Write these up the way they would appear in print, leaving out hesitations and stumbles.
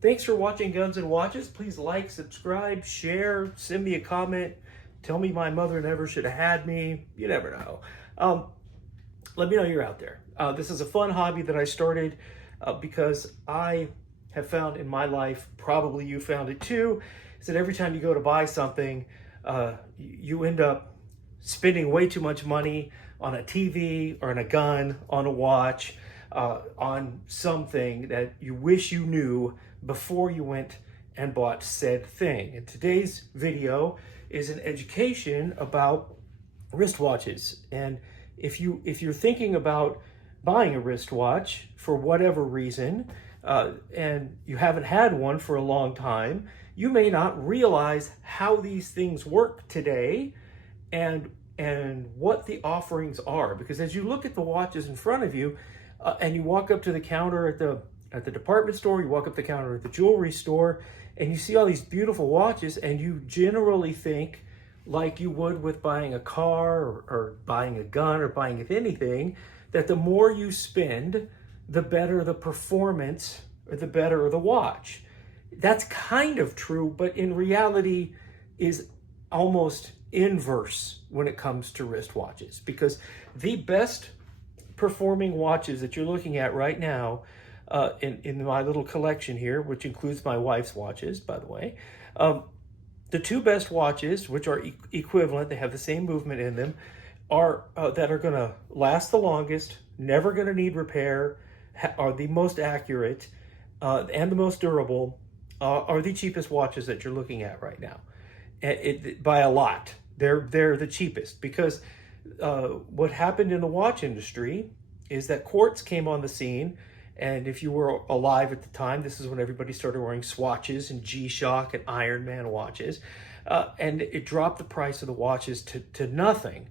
Thanks for watching Guns and Watches. Please like, subscribe, share, send me a comment. Tell me my mother never should have had me. You never know. Let me know you're out there. This is a fun hobby that I started because I have found in my life, probably you found it too, is that every time you go to buy something, you end up spending way too much money on a TV or on a gun, on a watch, on something that you wish you knew before you went and bought said thing. And today's video is an education about wristwatches. And if you're thinking about buying a wristwatch for whatever reason, and you haven't had one for a long time, you may not realize how these things work today and what the offerings are. Because as you look at the watches in front of you, and you walk up to the counter at the department store, you walk up the counter at the jewelry store, and you see all these beautiful watches, and you generally think, like you would with buying a car or buying a gun or buying anything, that the more you spend, the better the performance or the better the watch. That's kind of true, but in reality is almost inverse when it comes to wristwatches, because the best performing watches that you're looking at right now in my little collection here, which includes my wife's watches, by the way, the two best watches, which are equivalent, they have the same movement in them, are that are going to last the longest, never going to need repair, are the most accurate, and the most durable, are the cheapest watches that you're looking at right now. By a lot. They're the cheapest, because what happened in the watch industry is that quartz came on the scene. And if you were alive at the time, this is when everybody started wearing swatches and G-Shock and Iron Man watches. And it dropped the price of the watches to nothing.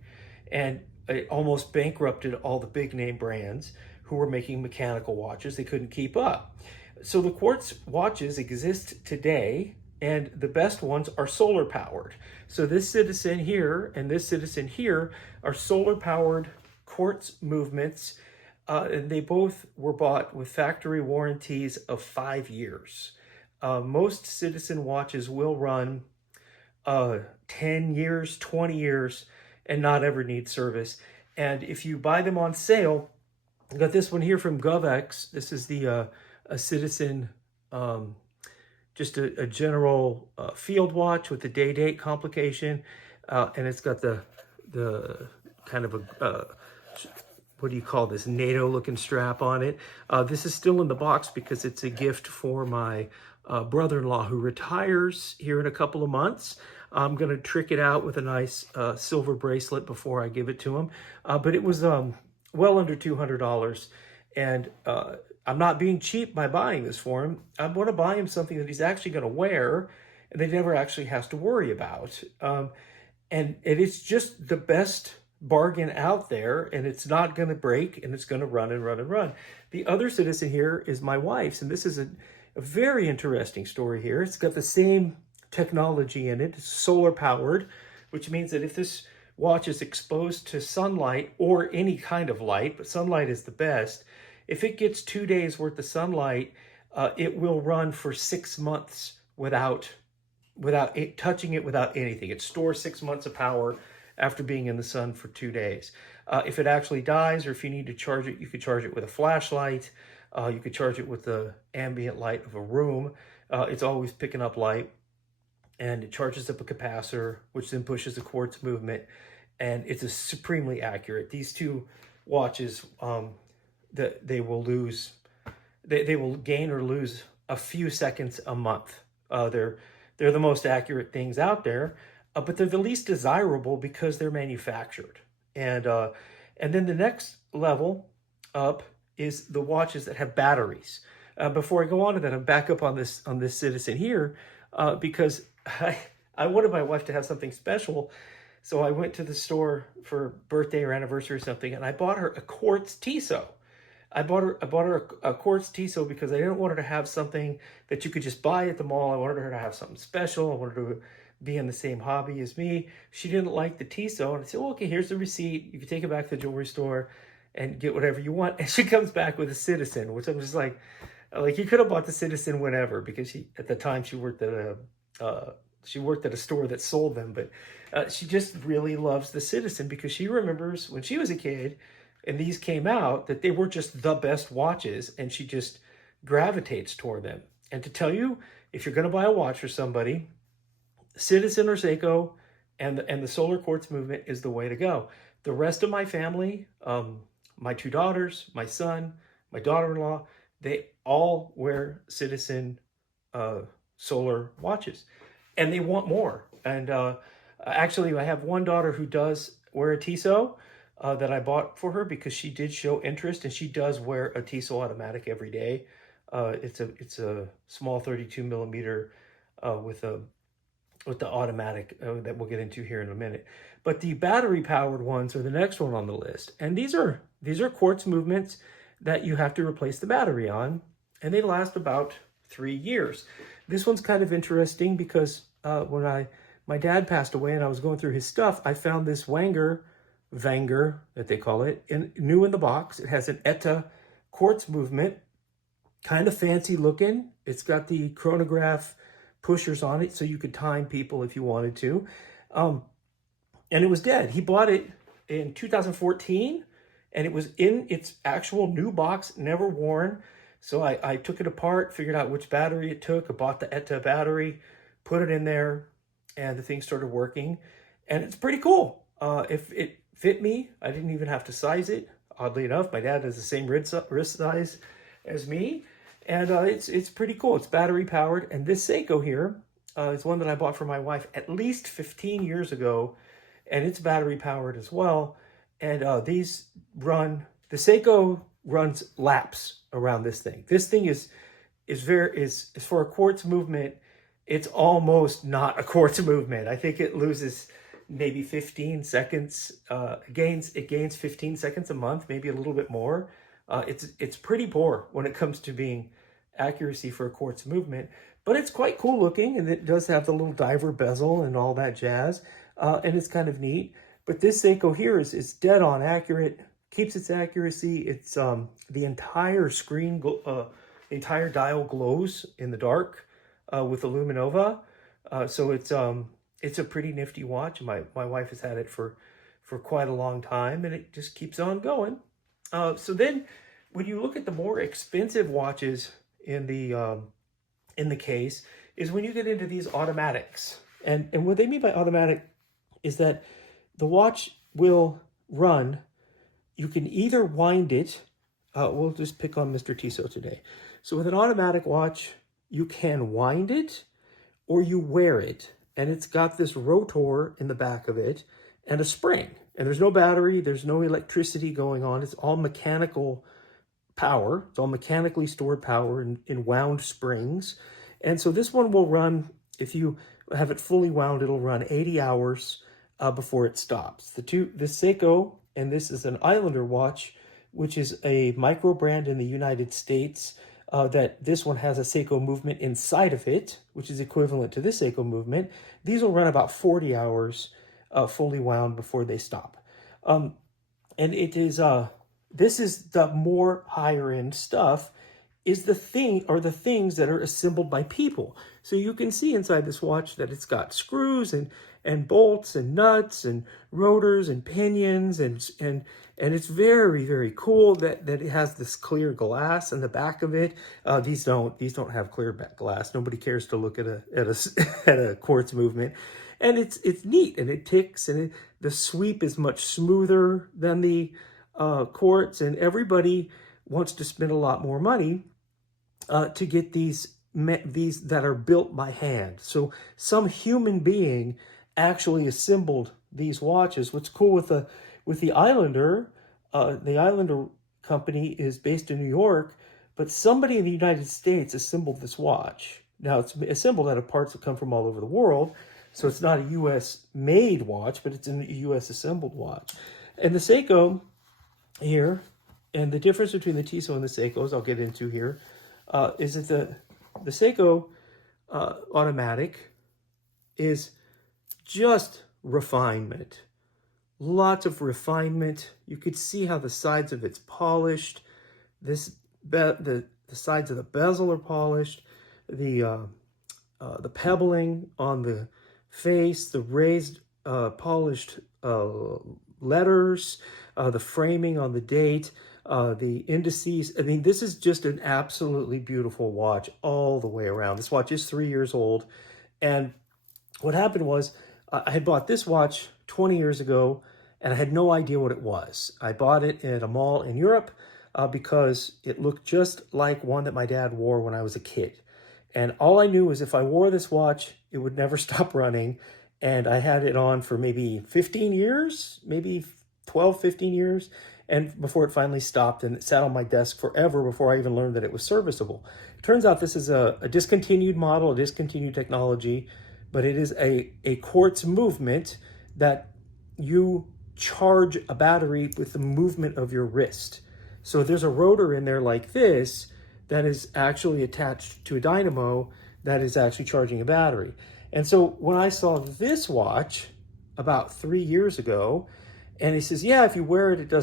And it almost bankrupted all the big name brands who were making mechanical watches. They couldn't keep up. So the quartz watches exist today, and the best ones are solar powered. So this Citizen here and this Citizen here are solar powered quartz movements. And they both were bought with factory warranties of 5 years. Most Citizen watches will run 10 years, 20 years, and not ever need service. And if you buy them on sale, I got this one here from GovX. This is the a Citizen, just a general field watch with the day-date complication. And it's got the kind of a what do you call this, NATO looking strap on it. This is still in the box because it's a gift for my brother-in-law who retires here in a couple of months. I'm going to trick it out with a nice silver bracelet before I give it to him. But it was well under $200. And I'm not being cheap by buying this for him. I want to buy him something that he's actually going to wear and that he never actually has to worry about. And it's just the best bargain out there, and it's not going to break, and it's going to run and run and run. The other Citizen here is my wife's, and this is a very interesting story here. It's got the same technology in it. It's solar powered, which means that if this watch is exposed to sunlight or any kind of light, but sunlight is the best, if it gets 2 days worth of sunlight, it will run for 6 months without it touching it, without anything. It stores 6 months of power after being in the sun for 2 days. If it actually dies, or if you need to charge it, you could charge it with a flashlight. You could charge it with the ambient light of a room. It's always picking up light, and it charges up a capacitor, which then pushes a quartz movement, and it's a supremely accurate. These two watches, they will lose, they will gain or lose a few seconds a month. They're the most accurate things out there. But they're the least desirable because they're manufactured. And then the next level up is the watches that have batteries. Before I go on to that, I'm back up on this Citizen here because I wanted my wife to have something special. So I went to the store for birthday or anniversary or something, and I bought her a quartz Tissot. I bought her a quartz Tissot because I didn't want her to have something that you could just buy at the mall. I wanted her to have something special. I wanted her to be in the same hobby as me. She didn't like the Tissot, and I said, well, okay, here's the receipt. You can take it back to the jewelry store and get whatever you want. And she comes back with a Citizen, which I'm just like, Like, you could have bought the Citizen whenever, because at the time she worked at a store that sold them, but she just really loves the Citizen because she remembers when she was a kid and these came out that they were just the best watches, and she just gravitates toward them. And to tell you, if you're going to buy a watch for somebody, Citizen or Seiko and the solar quartz movement is the way to go. The rest of my family, my two daughters, my son, my daughter-in-law, they all wear Citizen solar watches, and they want more. And actually, I have one daughter who does wear a Tissot that I bought for her because she did show interest, and she does wear a Tissot automatic every day. It's a small 32 millimeter with the automatic that we'll get into here in a minute. But the battery powered ones are the next one on the list. And these are quartz movements that you have to replace the battery on, and they last about 3 years. This one's kind of interesting because when my dad passed away and I was going through his stuff, I found this Wenger that they call it, new in the box. It has an ETA quartz movement, kind of fancy looking. It's got the chronograph pushers on it so you could time people if you wanted to. And it was dead. He bought it in 2014 and it was in its actual new box, never worn. So I took it apart, figured out which battery it took. I bought the ETA battery, put it in there, and the thing started working. And it's pretty cool. If it fit me, I didn't even have to size it. Oddly enough, my dad has the same wrist size as me. And it's pretty cool. It's battery powered. And this Seiko here is one that I bought for my wife at least 15 years ago. And it's battery powered as well. And the Seiko runs laps around this thing. This thing is for a quartz movement. It's almost not a quartz movement. I think it loses maybe 15 seconds. It gains 15 seconds a month, maybe a little bit more. It's pretty poor when it comes to being accuracy for a quartz movement, but it's quite cool looking, and it does have the little diver bezel and all that jazz, and it's kind of neat. But this Seiko here is dead on accurate, keeps its accuracy. It's the entire screen, the entire dial glows in the dark with the Luminova, so it's a pretty nifty watch. My wife has had it for quite a long time, and it just keeps on going. So then, when you look at the more expensive watches in the case, is when you get into these automatics. And what they mean by automatic is that the watch will run. You can either wind it. We'll just pick on Mr. Tissot today. So with an automatic watch, you can wind it or you wear it. And it's got this rotor in the back of it and a spring. And there's no battery, there's no electricity going on. It's all mechanical power. It's all mechanically stored power in wound springs. And so this one will run, if you have it fully wound, it'll run 80 hours before it stops. The Seiko, and this is an Islander watch, which is a micro brand in the United States, that this one has a Seiko movement inside of it, which is equivalent to this Seiko movement. These will run about 40 hours fully wound before they stop. And it is, this is the more higher end stuff, is the things that are assembled by people. So you can see inside this watch that it's got screws and bolts and nuts and rotors and pinions and it's very, very cool that it has this clear glass in the back of it. These don't have clear back glass. Nobody cares to look at a quartz movement. And it's neat, and it ticks, and the sweep is much smoother than the quartz, and everybody wants to spend a lot more money to get these that are built by hand. So some human being actually assembled these watches. What's cool with the Islander company is based in New York, but somebody in the United States assembled this watch. Now it's assembled out of parts that come from all over the world. So it's not a U.S. made watch, but it's a U.S. assembled watch. And the Seiko here, and the difference between the Tissot and the Seikos, I'll get into here, is that the Seiko automatic is just refinement. Lots of refinement. You could see how the sides of it's polished. The the sides of the bezel are polished. The pebbling on the face, the raised polished letters, the framing on the date, the indices. I mean, this is just an absolutely beautiful watch all the way around. This watch is 3 years old. And what happened was I had bought this watch 20 years ago and I had no idea what it was. I bought it at a mall in Europe because it looked just like one that my dad wore when I was a kid. And all I knew was if I wore this watch, it would never stop running. And I had it on for maybe 15 years, maybe 12, 15 years, and before it finally stopped, and it sat on my desk forever before I even learned that it was serviceable. It turns out this is a discontinued model, a discontinued technology, but it is a quartz movement that you charge a battery with the movement of your wrist. So there's a rotor in there like this that is actually attached to a dynamo that is actually charging a battery. And so when I saw this watch about 3 years ago, and he says, yeah, if you wear it,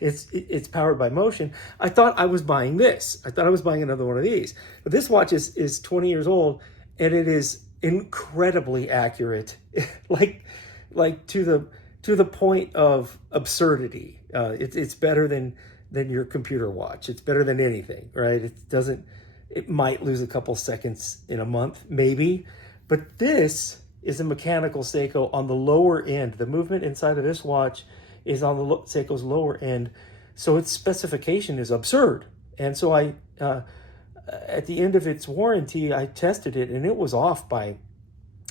it's powered by motion. I thought I was buying this. I thought I was buying another one of these. But this watch is 20 years old, and it is incredibly accurate, like to the point of absurdity. It's better than your computer watch. It's better than anything, right? It might lose a couple seconds in a month, maybe, but this is a mechanical Seiko on the lower end. The movement inside of this watch is on the Seiko's lower end, so its specification is absurd. And so I, at the end of its warranty, I tested it, and it was off by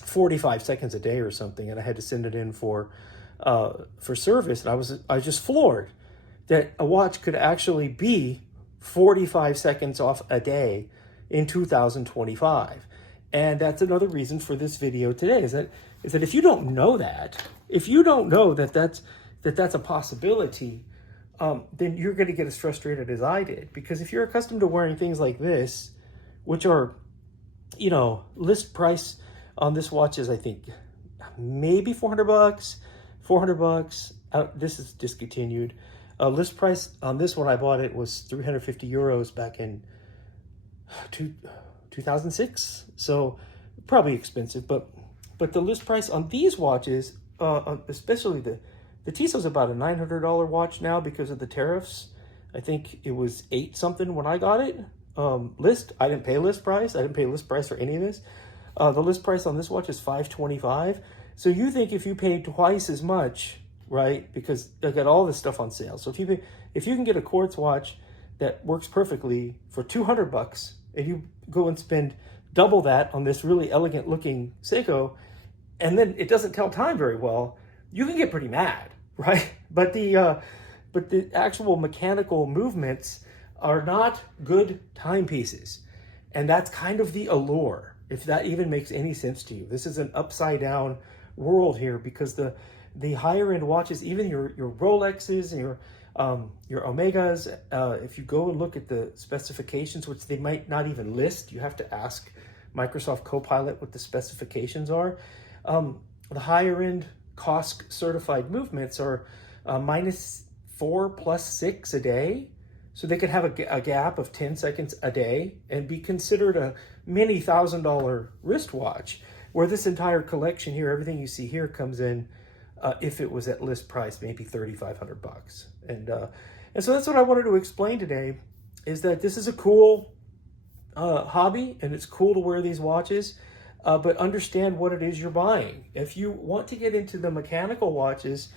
45 seconds a day or something, and I had to send it in for service. And I was just floored that a watch could actually be 45 seconds off a day in 2025. And that's another reason for this video today, is that if you don't know that, if you don't know that that's a possibility, then you're going to get as frustrated as I did. Because if you're accustomed to wearing things like this, which are, list price on this watch is, I think, maybe $400, $400. This is discontinued. List price on this one, I bought it, was 350 euros back in 2006. So probably expensive, but the list price on these watches, especially the Tissot's about a $900 watch now because of the tariffs. I think it was 8 something when I got it. I didn't pay list price. I didn't pay list price for any of this. The list price on this watch is $525. So you think if you paid twice as much, right? Because they got all this stuff on sale. So if you can get a quartz watch that works perfectly for $200, and you go and spend double that on this really elegant looking Seiko, and then it doesn't tell time very well, you can get pretty mad, right? But the actual mechanical movements are not good timepieces, and that's kind of the allure, if that even makes any sense to you. This is an upside down world here, because the higher end watches, even your Rolexes and your Omegas, if you go and look at the specifications, which they might not even list, you have to ask Microsoft Copilot what the specifications are. The higher end COSC certified movements are -4 +6 a day. So they could have a gap of 10 seconds a day and be considered a many $1,000 wristwatch, where this entire collection here, everything you see here, comes in, if it was at list price, maybe $3,500. And so that's what I wanted to explain today, is that this is a cool hobby, and it's cool to wear these watches, but understand what it is you're buying. If you want to get into the mechanical watches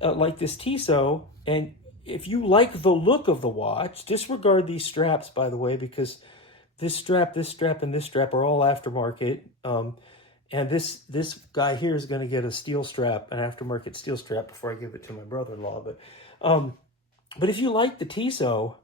like this Tissot, and if you like the look of the watch, disregard these straps, by the way, because this strap, and this strap are all aftermarket. And this guy here is going to get a steel strap, an aftermarket steel strap, before I give it to my brother-in-law. But if you like the Tissot,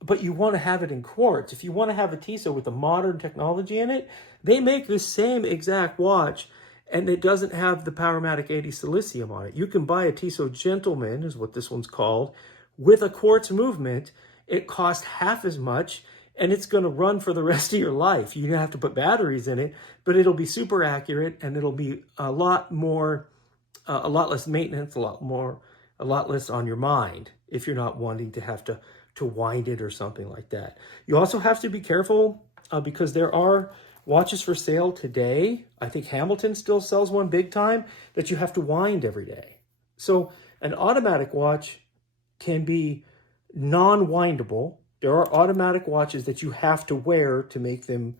but you want to have it in quartz, if you want to have a Tissot with the modern technology in it, they make the same exact watch, and it doesn't have the Powermatic 80 silicium on it. You can buy a Tissot Gentleman, is what this one's called, with a quartz movement. It costs half as much, and it's going to run for the rest of your life. You have to put batteries in it, but it'll be super accurate, and it'll be a lot less maintenance, a lot less on your mind, if you're not wanting to have to wind it or something like that. You also have to be careful because there are watches for sale today. I think Hamilton still sells one big time that you have to wind every day. So an automatic watch can be non-windable. There are automatic watches that you have to wear to make them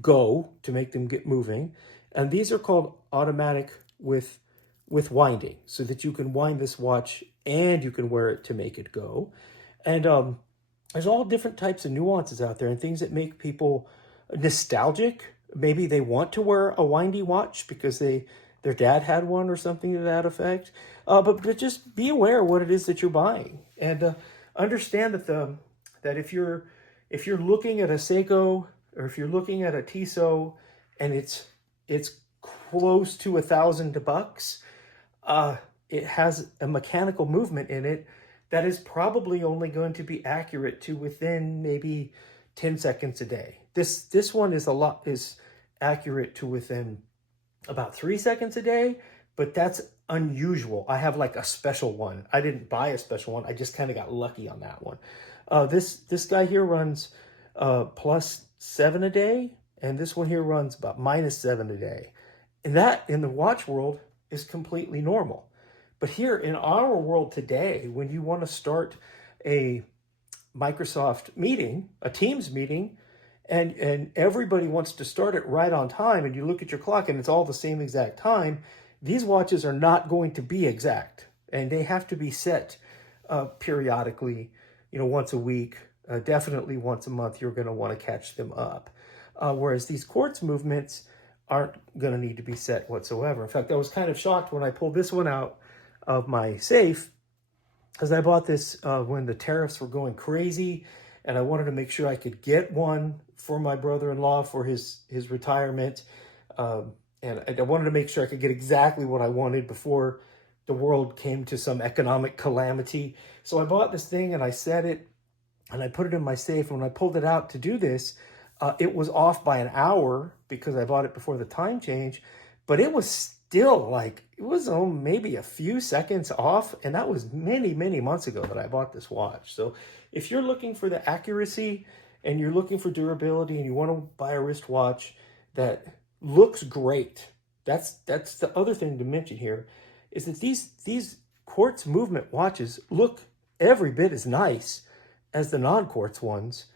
go, to make them get moving. And these are called automatic with winding, so that you can wind this watch and you can wear it to make it go. And there's all different types of nuances out there and things that make people nostalgic. Maybe they want to wear a windy watch because their dad had one or something to that effect. But just be aware of what it is that you're buying, and understand that if you're looking at a Seiko, or if you're looking at a Tissot, and it's close to $1,000, it has a mechanical movement in it that is probably only going to be accurate to within maybe 10 seconds a day. This one is accurate to within about 3 seconds a day, but that's unusual. I have like a special one. I didn't buy a special one. I just kind of got lucky on that one. This guy here runs +7 a day, and this one here runs about -7 a day. And that in the watch world is completely normal. But here in our world today, when you want to start a Microsoft meeting, a Teams meeting, and everybody wants to start it right on time, and you look at your clock and it's all the same exact time, these watches are not going to be exact, and they have to be set periodically, once a week, definitely once a month. You're going to want to catch them up. Whereas these quartz movements aren't going to need to be set whatsoever. In fact, I was kind of shocked when I pulled this one out of my safe, because I bought this when the tariffs were going crazy, and I wanted to make sure I could get one for my brother-in-law for his retirement. And I wanted to make sure I could get exactly what I wanted before the world came to some economic calamity. So I bought this thing and I set it and I put it in my safe. And when I pulled it out to do this, it was off by an hour because I bought it before the time change, but it was still it was maybe a few seconds off. And that was many, many months ago that I bought this watch. So if you're looking for the accuracy and you're looking for durability and you want to buy a wristwatch that looks great, that's the other thing to mention here, is that these quartz movement watches look every bit as nice as the non-quartz ones.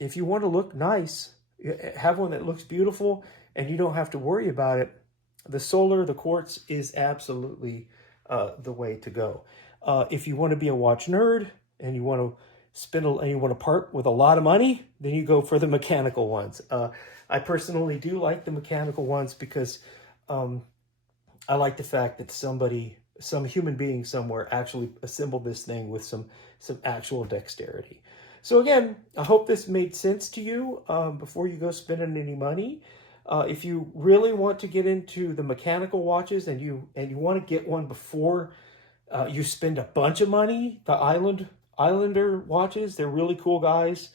If you want to look nice, have one that looks beautiful and you don't have to worry about it, the quartz is absolutely the way to go. If you want to be a watch nerd and you want to part with a lot of money, then you go for the mechanical ones. I personally do like the mechanical ones because I like the fact that some human being somewhere actually assembled this thing with some actual dexterity. So again, I hope this made sense to you before you go spending any money. If you really want to get into the mechanical watches and you want to get one before you spend a bunch of money, the Islander watches, they're really cool guys.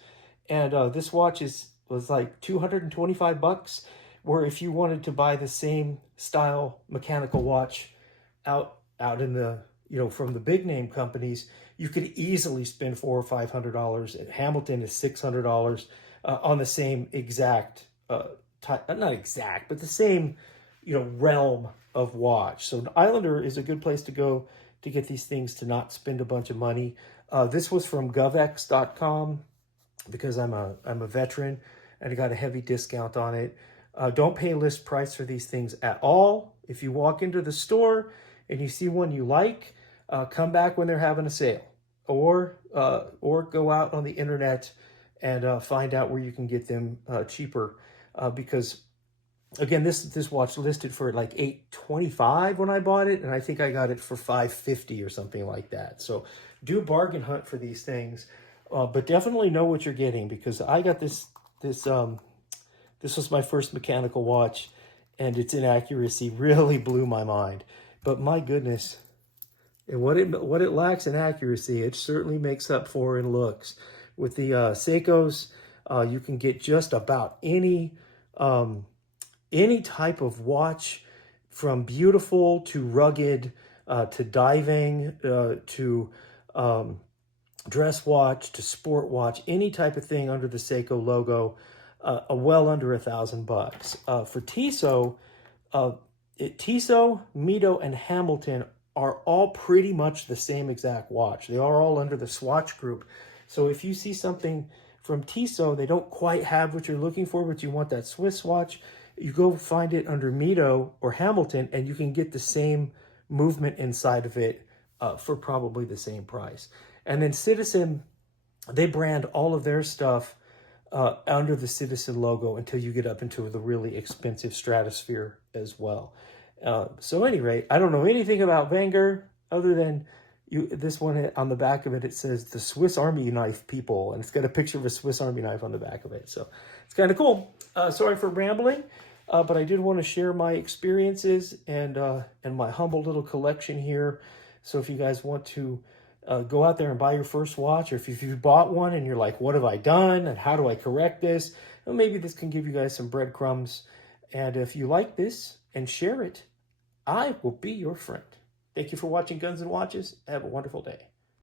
And this watch was like $225, where if you wanted to buy the same style mechanical watch out in the, from the big name companies, you could easily spend $400 or $500. At Hamilton is $600 on the same exact not exact, but the same, realm of watch. So Islander is a good place to go to get these things to not spend a bunch of money. This was from govex.com because I'm a veteran and I got a heavy discount on it. Don't pay list price for these things at all. If you walk into the store and you see one you like, come back when they're having a sale, or go out on the internet and find out where you can get them cheaper. Because again, this watch listed for like $825 when I bought it, and I think I got it for $550 or something like that. So do bargain hunt for these things, but definitely know what you're getting, because I got this was my first mechanical watch, and its inaccuracy really blew my mind. But my goodness, and what it lacks in accuracy, it certainly makes up for in looks. With the Seikos, you can get just about any type of watch, from beautiful to rugged, to diving, to dress watch to sport watch, any type of thing under the Seiko logo, well under $1,000. For Tissot, Tissot, Mito, and Hamilton are all pretty much the same exact watch. They are all under the Swatch group. So if you see something from Tissot, they don't quite have what you're looking for, but you want that Swiss watch, you go find it under Mito or Hamilton, and you can get the same movement inside of it for probably the same price. And then Citizen, they brand all of their stuff under the Citizen logo until you get up into the really expensive Stratosphere as well. So at any rate, I don't know anything about Wenger other than this one on the back of it. It says the Swiss Army knife people, and it's got a picture of a Swiss Army knife on the back of it. So it's kind of cool. Sorry for rambling, but I did want to share my experiences and my humble little collection here. So if you guys want to go out there and buy your first watch, or if you bought one and you're like, what have I done and how do I correct this? Well, maybe this can give you guys some breadcrumbs. And if you like this and share it, I will be your friend. Thank you for watching Guns and Watches. Have a wonderful day.